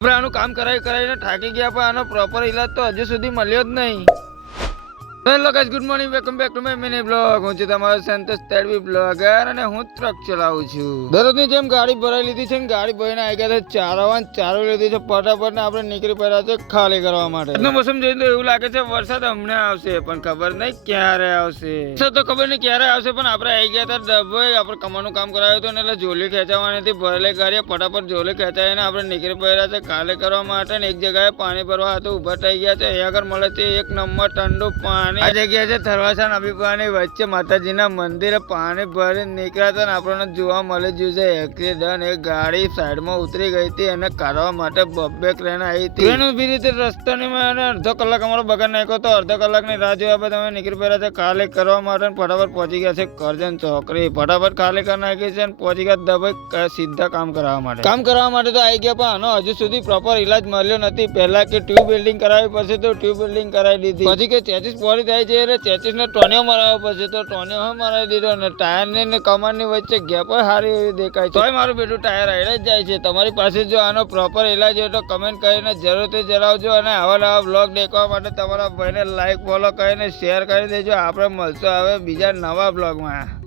આપણે આનું કામ કરાવીને થાકી ગયા, પણ આનો પ્રોપર ઈલાજ તો હજુ સુધી મળ્યો જ નહીં. Hello guys, good morning, welcome back to my mini blog. હું છું તમારો સંતોષ તડવી બ્લોગર અને હું ટ્રક ચલાવું છું. દરરોજની જેમ ગાડી ભરાઈ લીધી છે ને ગાડી ભરીને આવી ગયા છે. ચારો લીધી છે ફટાફટ ને આપણે નીકળી પડ્યા છે ખાલી કરવા માટે. આજનો મોસમ જોઈને તો એવું લાગે છે વરસાદ હમણાં આવશે, પણ ખબર નહીં ક્યારે આવશે. તો ખબર નહીં ક્યારે આવશે, પણ આપણે આવી ગયા હતા ડબ્બોય. આપણે કમાનું કામ કરાવ્યું હતું ને એટલે જોલી ખેંચાવવાની હતી. ભરેલી ગાડીએ ફટાફટ જોલી ખેંચાવીને આપણે નીકળી પડ્યા છે ખાલી કરવા માટે. ને એક જગ્યાએ પાણી ભરવા હતું ઉભા થઈ ગયા છે. અહીંયા આગળ મળે છે એક નંબર ઠંડુ પાણી. આ જગ્યા છે થરવાસા નબીપાની વચ્ચે માતાજીના મંદિરે પાણી ભરી નીકળ્યા હતા ને આપણને જોવા મળી ગયું છે એક્સિડન્ટ. એક ગાડી સાઈડમાં ઉતરી ગઈ હતી અને કાઢવા માટે બબ્બે ક્રેન આવી હતી. ટ્રેન ઉભી રીતે રસ્તાની અને અડધો કલાક અમારો બગાડ નાખ્યો તો. અડધો કલાકની રાહ જોયા બાદ અમે નીકળી પડ્યા છે ખાલી કરવા માટે. ફટાફટ પહોંચી ગયા છે કરજણ ચોકડી. ફટાફટ ખાલી કરી નાખી છે અને પહોંચી ગયા દબાઈ સીધા કામ કરવા માટે. કામ કરવા માટે તો આવી ગયા, પણ આનો હજુ સુધી પ્રોપર ઇલાજ મળ્યો નથી. પહેલા કે ટ્યુબ વેલ્ડિંગ કરાવવી પડશે તો ટ્યુબ વેલ્ડિંગ કરાવી દીધી. પછી કે ચેચીસ પોરી થાય છે એટલે ચેચીસ ને ટોનિયો મરાવવો પડશે તો ટોનિયો મરાવી દીધો. અને ટાયર ને કમર ની વચ્ચે ગેપ સારી એવી દેખાય છે. તોય મારું બેટું ટાયર આડે જ જાય છે. તમારી પાસે જો આનો પ્રોપર ઇલાજ હોય તો કમેન્ટ કરીને જરૂરથી જણાવજો. અને આવા નવા બ્લોગ દેખવા માટે તમારા ભાઈને લાઈક ફોલો કરીને શેર કરી દેજો. આપણે મળશું હવે બીજા નવા બ્લોગમાં.